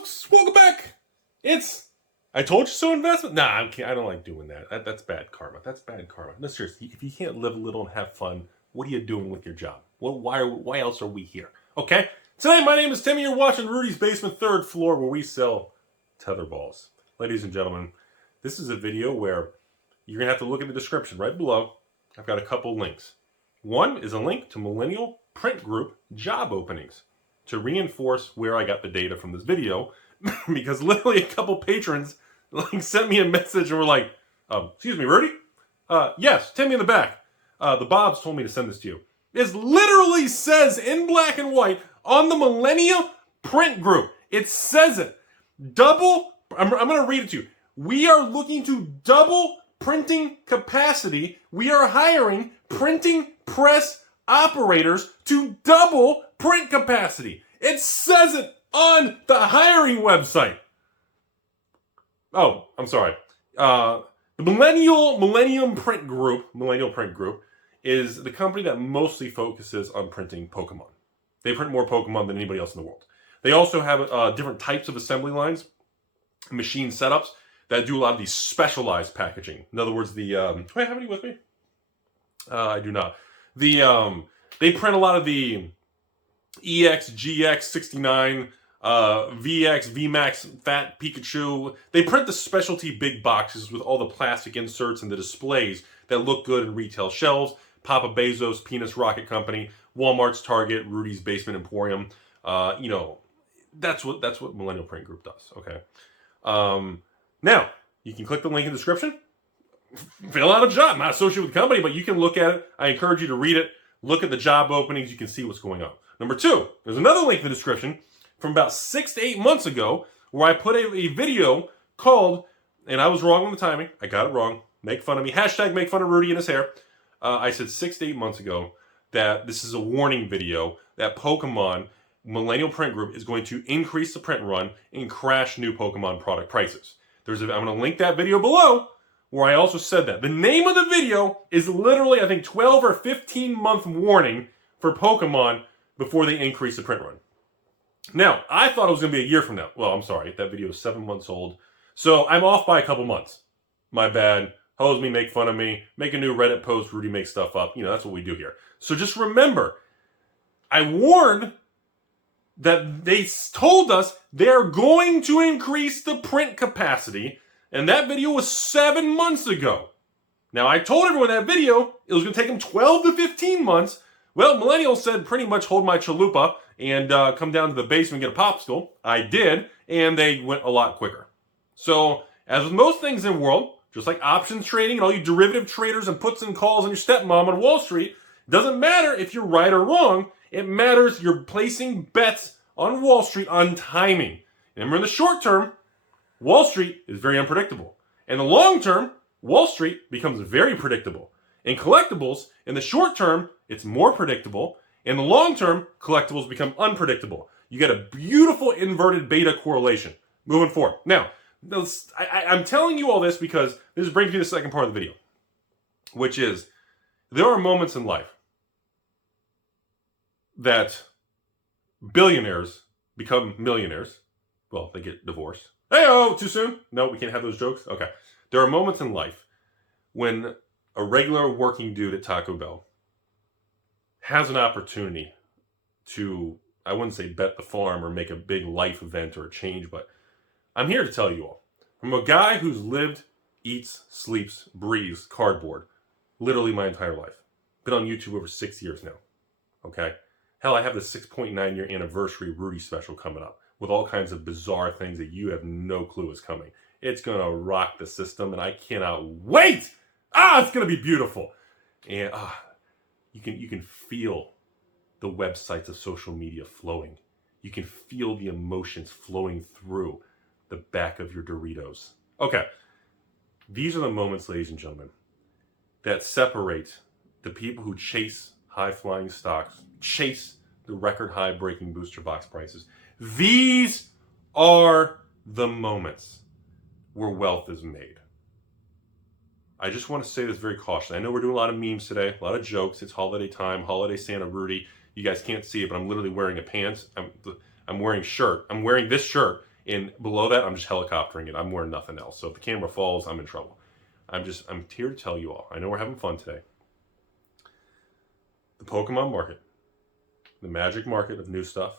folks, welcome back. It's I Told You So investment. Nah, I don't like doing that. That's bad karma. That's bad karma. No, seriously, if you can't live a little and have fun, what are you doing with your job? Why else are we here? Okay? Today, my name is Timmy. You're watching Rudy's Basement, third floor, where we sell tetherballs. Ladies and gentlemen, this is a video where you're going to have to look at the description right below. I've got a couple links. One is a link to Millennium Print Group job openings to reinforce where I got the data from this video, because literally a couple patrons sent me a message and were like, excuse me, Rudy? Yes, Timmy in the back. The Bobs told me to send this to you. It literally says in black and white on the Millennium Print Group. It says it. I'm going to read it to you. We are looking to double printing capacity. We are hiring printing press operators to double print capacity. It says it on the hiring website. Oh, I'm sorry. The Millennium Print Group is the company that mostly focuses on printing Pokemon. They print more Pokemon than anybody else in the world. They also have different types of assembly lines, machine setups that do a lot of these specialized packaging. In other words, do I have any with me? I do not. They print a lot of the EX, GX, 69, VX, VMAX, Fat Pikachu. They print the specialty big boxes with all the plastic inserts and the displays that look good in retail shelves. Papa Bezos, Penis Rocket Company, Walmart's, Target, Rudy's Basement Emporium. That's what Millennium Print Group does. Okay. Now you can click the link in the description. Fill out a job. I'm not associated with the company, but you can look at it. I encourage you to read it. Look at the job openings. You can see what's going on. Number two, there's another link in the description from about 6 to 8 months ago where I put a video called, and I was wrong on the timing. I got it wrong. Make fun of me. Hashtag make fun of Rudy and his hair. I said 6 to 8 months ago that this is a warning video that Pokemon Millennium Print Group is going to increase the print run and crash new Pokemon product prices. I'm going to link that video below where I also said that. The name of the video is literally, I think, 12 or 15 month warning for Pokemon before they increase the print run. Now, I thought it was going to be a year from now. Well, I'm sorry. That video is 7 months old. So I'm off by a couple months. My bad. Hose me, make fun of me, make a new Reddit post, Rudy makes stuff up. You know, that's what we do here. So just remember, I warned that they told us they're going to increase the print capacity, and that video was 7 months ago. Now, I told everyone that video, it was going to take them 12 to 15 months. Well, Millennial said pretty much hold my chalupa and come down to the basement and get a popsicle. I did, and they went a lot quicker. So, as with most things in the world, just like options trading and all you derivative traders and puts and calls on your stepmom on Wall Street, it doesn't matter if you're right or wrong. It matters you're placing bets on Wall Street on timing. Remember, in the short term, Wall Street is very unpredictable. In the long term, Wall Street becomes very predictable. In collectibles, in the short term, it's more predictable. In the long term, collectibles become unpredictable. You get a beautiful inverted beta correlation moving forward. Now, I'm telling you all this because this brings me to the second part of the video, which is there are moments in life that billionaires become millionaires. Well, they get divorced. Hey-oh, too soon? No, we can't have those jokes? Okay. There are moments in life when a regular working dude at Taco Bell has an opportunity to, I wouldn't say bet the farm or make a big life event or a change, but I'm here to tell you all, from a guy who's lived, eats, sleeps, breathes cardboard literally my entire life. Been on YouTube over 6 years now. Okay? Hell, I have the 6.9 year anniversary Rudy special coming up with all kinds of bizarre things that you have no clue is coming. It's going to rock the system, and I cannot wait! It's going to be beautiful. And you can feel the websites of social media flowing. You can feel the emotions flowing through the back of your Doritos. Okay, these are the moments, ladies and gentlemen, that separate the people who chase high-flying stocks, chase the record high-breaking booster box prices. These are the moments where wealth is made. I just want to say this very cautiously. I know we're doing a lot of memes today, a lot of jokes. It's holiday time, holiday Santa Rudy. You guys can't see it, but I'm literally wearing a pants. I'm wearing shirt. I'm wearing this shirt And below that, I'm just helicoptering it. I'm wearing nothing else. So if the camera falls, I'm in trouble. I'm here to tell you all. I know we're having fun today. The Pokemon market, the Magic market of new stuff,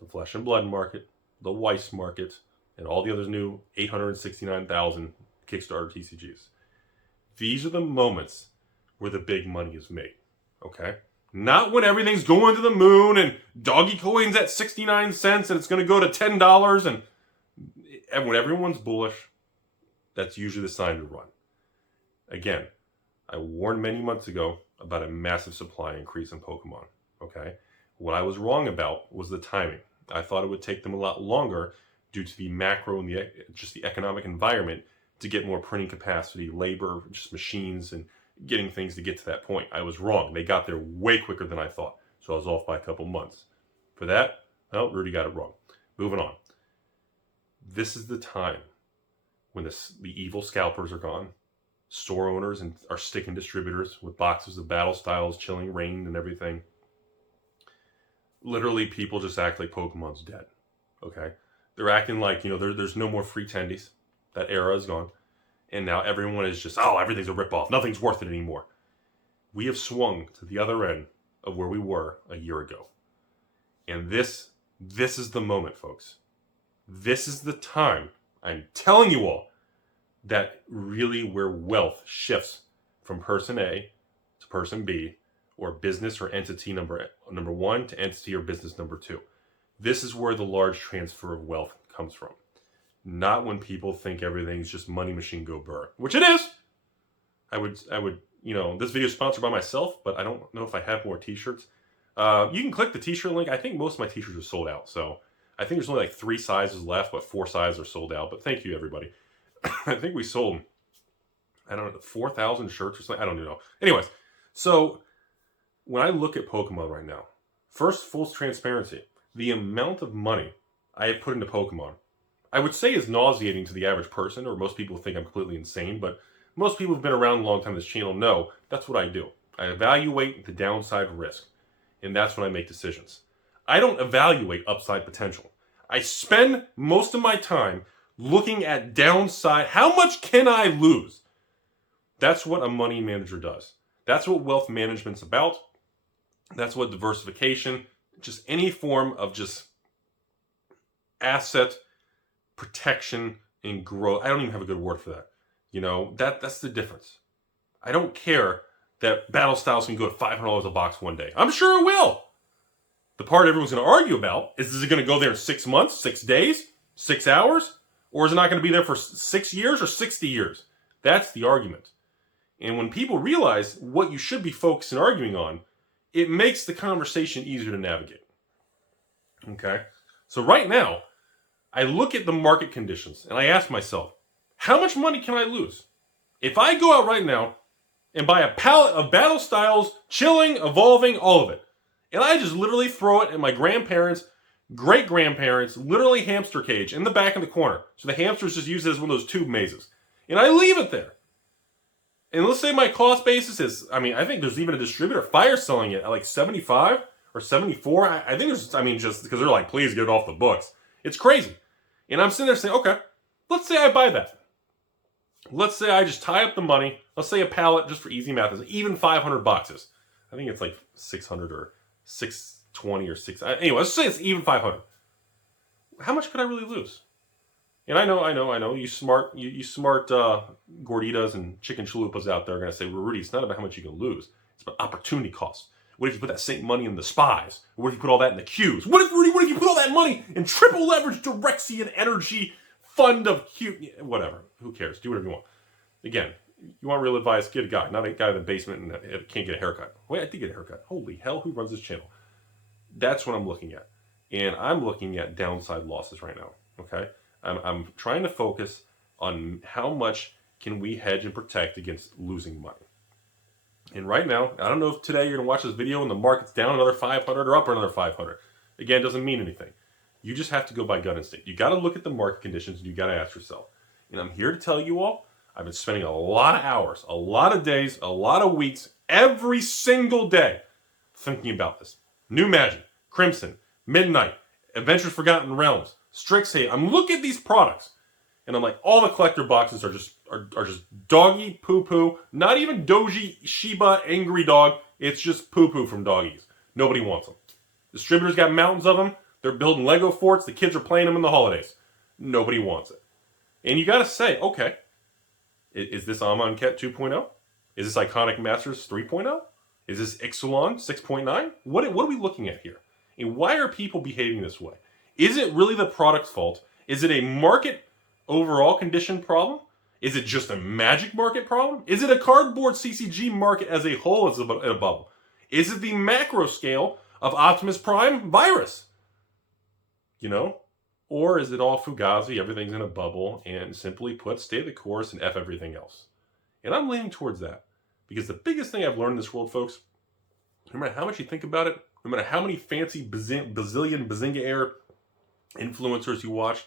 the Flesh and Blood market, the Weiss market, and all the other new 869,000 Kickstarter TCGs. These are the moments where the big money is made, okay? Not when everything's going to the moon and doggy coins at 69 cents and it's going to go to $10 and when everyone's bullish, that's usually the sign to run. Again, I warned many months ago about a massive supply increase in Pokemon, okay? What I was wrong about was the timing. I thought it would take them a lot longer due to the macro and just the economic environment to get more printing capacity, labor, just machines, and getting things to get to that point. I was wrong. They got there way quicker than I thought. So I was off by a couple months. For that, well, Rudy got it wrong. Moving on. This is the time when the evil scalpers are gone. Store owners are sticking distributors with boxes of battle styles, chilling rain and everything. Literally, people just act like Pokemon's dead. Okay? They're acting like, there's no more free tendies. That era is gone. And now everyone is just, everything's a ripoff. Nothing's worth it anymore. We have swung to the other end of where we were a year ago. And this is the moment, folks. This is the time, I'm telling you all, that really where wealth shifts from person A to person B, or business or entity number one to entity or business number two. This is where the large transfer of wealth comes from. Not when people think everything's just money machine go Brrr, which it is. I would, this video is sponsored by myself, but I don't know if I have more t-shirts. You can click the t-shirt link. I think most of my t-shirts are sold out. So I think there's only like 3 sizes left, but 4 sizes are sold out. But thank you, everybody. I think we sold, 4,000 shirts or something. I don't know. Anyways, so when I look at Pokemon right now, first, full transparency, the amount of money I have put into Pokemon, I would say is nauseating to the average person, or most people think I'm completely insane, but most people who've been around a long time on this channel know that's what I do. I evaluate the downside risk, and that's when I make decisions. I don't evaluate upside potential. I spend most of my time looking at downside. How much can I lose? That's what a money manager does. That's what wealth management's about. That's what diversification, just any form of just asset protection and growth. I don't even have a good word for that. That's the difference. I don't care that battle styles can go to $500 a box one day. I'm sure it will. The part everyone's going to argue about is it going to go there in 6 months, 6 days, 6 hours? Or is it not going to be there for 6 years or 60 years? That's the argument. And when people realize what you should be focusing and arguing on, it makes the conversation easier to navigate. Okay? So right now, I look at the market conditions and I ask myself, how much money can I lose? If I go out right now and buy a pallet of battle styles, chilling, evolving, all of it, and I just literally throw it in my grandparents' great-grandparents' literally hamster cage in the back of the corner. So the hamsters just use it as one of those tube mazes. And I leave it there. And let's say my cost basis is, I think there's even a distributor, Fire, selling it at like 75 or 74. I think there's, just because they're like, please get it off the books. It's crazy. And I'm sitting there saying, okay, let's say I buy that. Let's say I just tie up the money. Let's say a pallet, just for easy math, is even 500 boxes. I think it's like 600 or 620 or 6. Anyway, let's say it's even 500. How much could I really lose? And I know. You smart gorditas and chicken chalupas out there are going to say, well, Rudy, it's not about how much you can lose. It's about opportunity cost. What if you put that same money in the spies? What if you put all that in the Qs? What if you put all that money in triple leverage Direxian energy fund of Q? Whatever. Who cares? Do whatever you want. Again, you want real advice, get a guy. Not a guy in the basement and can't get a haircut. Wait, I did get a haircut. Holy hell, who runs this channel? That's what I'm looking at. And I'm looking at downside losses right now. Okay? I'm trying to focus on how much can we hedge and protect against losing money. And right now, I don't know if today you're going to watch this video and the market's down another 500 or up another 500. Again, it doesn't mean anything. You just have to go by gut instinct. You got to look at the market conditions and you got to ask yourself. And I'm here to tell you all, I've been spending a lot of hours, a lot of days, a lot of weeks, every single day thinking about this. New Magic, Crimson, Midnight, Adventures Forgotten Realms, Strixhaven. I'm looking at these products, and I'm like, all the collector boxes are just doggy poo-poo. Not even Doji, Shiba, Angry Dog. It's just poo-poo from doggies. Nobody wants them. Distributors got mountains of them. They're building Lego forts. The kids are playing them in the holidays. Nobody wants it. And you got to say, okay, is this Amonkhet 2.0? Is this Iconic Masters 3.0? Is this Ixalan 6.9? What are we looking at here? And why are people behaving this way? Is it really the product's fault? Is it a market overall condition problem? Is it just a Magic market problem? Is it a cardboard CCG market as a whole as a bubble? Is it the macro scale of Optimus Prime virus? You know? Or is it all Fugazi, everything's in a bubble, and simply put, stay the course and F everything else? And I'm leaning towards that. Because the biggest thing I've learned in this world, folks, no matter how much you think about it, no matter how many fancy Bazinga Air influencers you watch.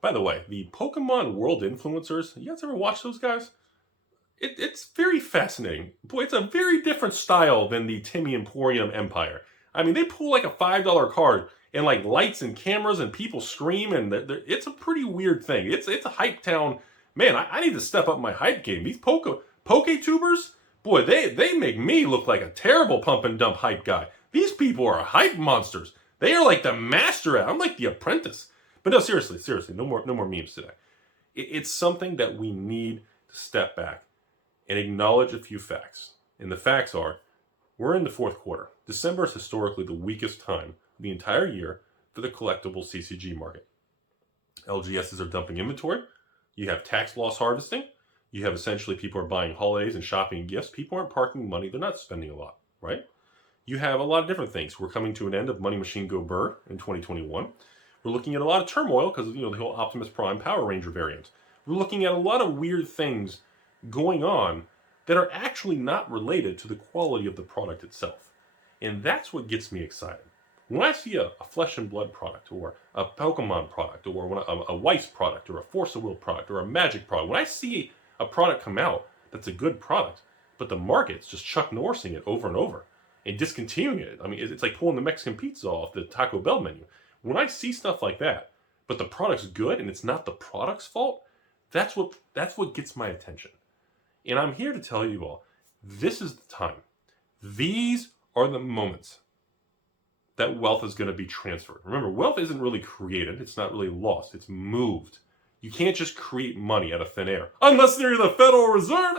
By the way, the Pokemon World influencers, you guys ever watch those guys? It's very fascinating. Boy, it's a very different style than the Timmy Emporium Empire. I mean, they pull like a $5 card and like lights and cameras and people scream, and it's a pretty weird thing. It's a hype town. Man, I need to step up my hype game. These Poketubers, boy, they make me look like a terrible pump and dump hype guy. These people are hype monsters. They are like the master at it. I'm like the apprentice. But no, seriously, no more memes today. It's something that we need to step back and acknowledge a few facts. And the facts are, we're in the fourth quarter. December is historically the weakest time of the entire year for the collectible CCG market. LGSs are dumping inventory. You have tax loss harvesting. You have essentially people are buying holidays and shopping gifts. People aren't parking money. They're not spending a lot, right? You have a lot of different things. We're coming to an end of Money Machine Go Brrr in 2021. We're looking at a lot of turmoil because of, the whole Optimus Prime Power Ranger variant. We're looking at a lot of weird things going on that are actually not related to the quality of the product itself. And that's what gets me excited. When I see a Flesh and Blood product, or a Pokemon product, or a Weiss product, or a Force of Will product, or a Magic product, when I see a product come out that's a good product, but the market's just Chuck Norrising it over and over and discontinuing it. I mean, it's like pulling the Mexican pizza off the Taco Bell menu. When I see stuff like that, but the product's good and it's not the product's fault, that's what gets my attention. And I'm here to tell you all, this is the time. These are the moments that wealth is going to be transferred. Remember, wealth isn't really created. It's not really lost. It's moved. You can't just create money out of thin air. Unless you're the Federal Reserve.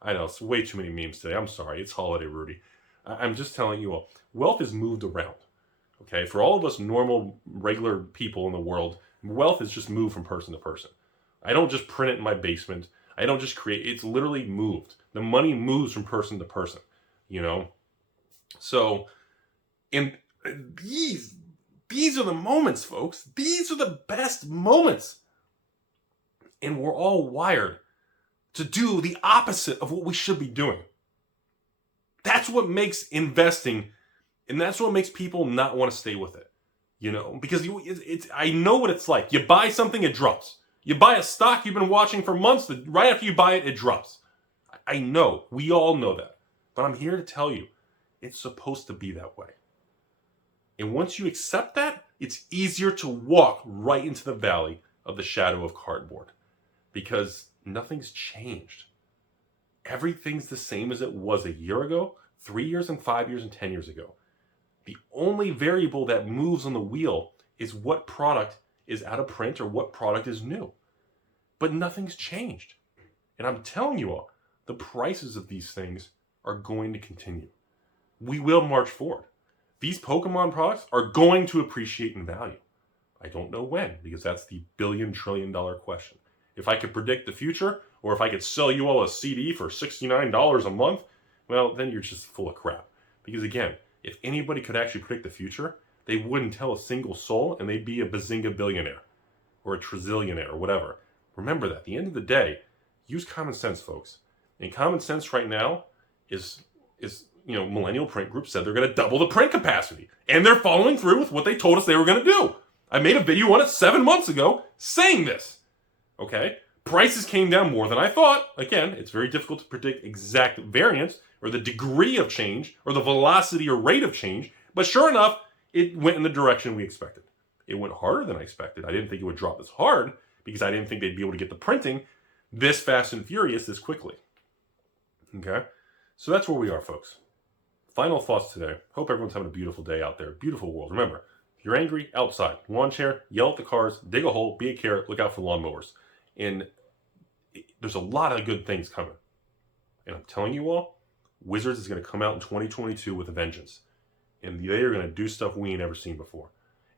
I know, it's way too many memes today. I'm sorry. It's holiday, Rudy. I'm just telling you all, wealth is moved around. Okay? For all of us normal, regular people in the world, wealth is just moved from person to person. I don't just print it in my basement. I don't just create. It's literally moved. The money moves from person to person. So, and these are the moments, folks. These are the best moments. And we're all wired to do the opposite of what we should be doing. That's what makes investing, and that's what makes people not want to stay with it. Because I know what it's like. You buy something, it drops. You buy a stock you've been watching for months, right after you buy it, it drops. I know. We all know that. But I'm here to tell you, it's supposed to be that way. And once you accept that, it's easier to walk right into the valley of the shadow of cardboard. Because nothing's changed. Everything's the same as it was a year ago, 3 years and 5 years and 10 years ago. The only variable that moves on the wheel is what product is out of print or what product is new. But nothing's changed. And I'm telling you all, the prices of these things are going to continue. We will march forward. These Pokemon products are going to appreciate in value. I don't know when, because that's the billion-trillion-dollar question. If I could predict the future, or if I could sell you all a CD for $69 a month, well, then you're just full of crap. Because again, if anybody could actually predict the future, they wouldn't tell a single soul, and they'd be a bazinga billionaire, or a trizillionaire, or whatever. Remember that. At the end of the day, use common sense, folks. And common sense right now is Millennial Print Group said they're going to double the print capacity. And they're following through with what they told us they were going to do. I made a video on it 7 months ago saying this. Okay? Prices came down more than I thought. Again, it's very difficult to predict exact variance or the degree of change or the velocity or rate of change. But sure enough, it went in the direction we expected. It went harder than I expected. I didn't think it would drop this hard because I didn't think they'd be able to get the printing this fast and furious this quickly. Okay? So that's where we are, folks. Final thoughts today. Hope everyone's having a beautiful day out there. Beautiful world. Remember, if you're angry, outside. Lawn chair, yell at the cars, dig a hole, be a carrot, look out for lawnmowers. And there's a lot of good things coming. And I'm telling you all, Wizards is going to come out in 2022 with a vengeance. And they are going to do stuff we ain't ever seen before.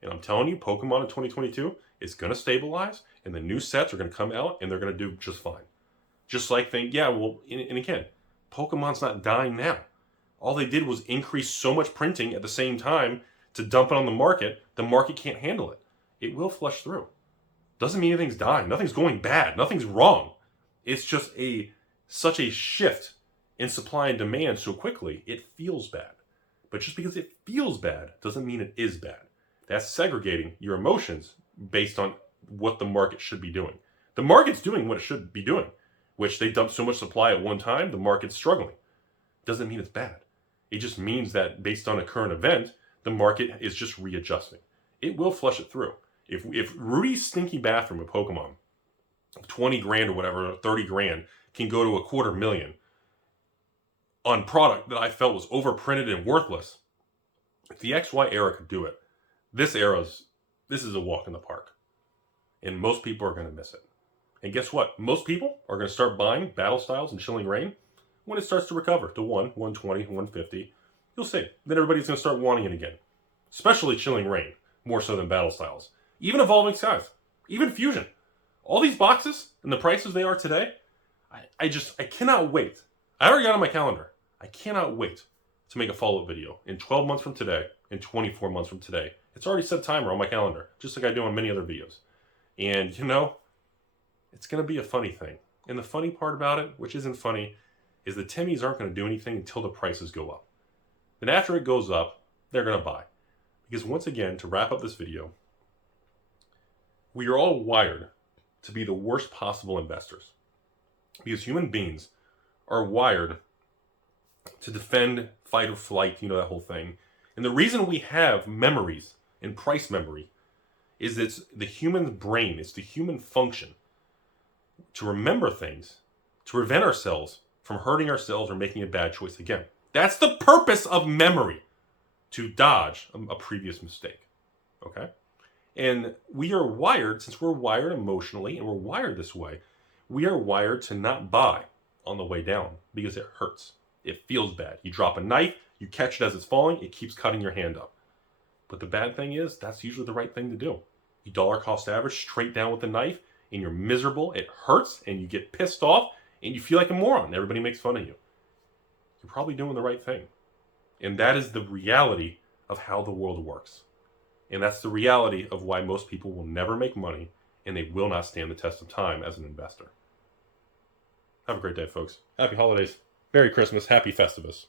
And I'm telling you, Pokemon in 2022 is going to stabilize, and the new sets are going to come out, and they're going to do just fine. Just like and again, Pokemon's not dying now. All they did was increase so much printing at the same time to dump it on the market. The market can't handle it. It will flush through. Doesn't mean anything's dying. Nothing's going bad. Nothing's wrong. It's just such a shift in supply and demand so quickly, it feels bad. But just because it feels bad doesn't mean it is bad. That's segregating your emotions based on what the market should be doing. The market's doing what it should be doing, which they dumped so much supply at one time, the market's struggling. Doesn't mean it's bad. It just means that based on a current event, the market is just readjusting. It will flush it through. If Rudy's stinky bathroom of Pokemon, 20 grand or whatever, 30 grand, can go to $250,000 on product that I felt was overprinted and worthless, if the XY era could do it, this is a walk in the park. And most people are going to miss it. And guess what? Most people are going to start buying Battle Styles and Chilling Reign when it starts to recover to 120, 150. You'll see. Then everybody's going to start wanting it again. Especially Chilling Reign, more so than Battle Styles. Even Evolving Skies. Even Fusion. All these boxes and the prices they are today, I cannot wait. I already got on my calendar. I cannot wait to make a follow-up video in 12 months from today and 24 months from today. It's already set timer on my calendar, just like I do on many other videos. And, it's going to be a funny thing. And the funny part about it, which isn't funny, is the Timmies aren't going to do anything until the prices go up. Then after it goes up, they're going to buy. Because once again, to wrap up this video, we are all wired to be the worst possible investors. Because human beings are wired to defend, fight or flight, that whole thing. And the reason we have memories and price memory is that it's the human brain, it's the human function to remember things, to prevent ourselves from hurting ourselves or making a bad choice again. That's the purpose of memory, to dodge a previous mistake. Okay? And we are wired, since we're wired emotionally and we're wired this way, we are wired to not buy on the way down because it hurts. It feels bad. You drop a knife, you catch it as it's falling, it keeps cutting your hand up. But the bad thing is, that's usually the right thing to do. You dollar cost average straight down with the knife, and you're miserable, it hurts, and you get pissed off, and you feel like a moron. Everybody makes fun of you. You're probably doing the right thing. And that is the reality of how the world works. And that's the reality of why most people will never make money, and they will not stand the test of time as an investor. Have a great day, folks. Happy holidays. Merry Christmas. Happy Festivus.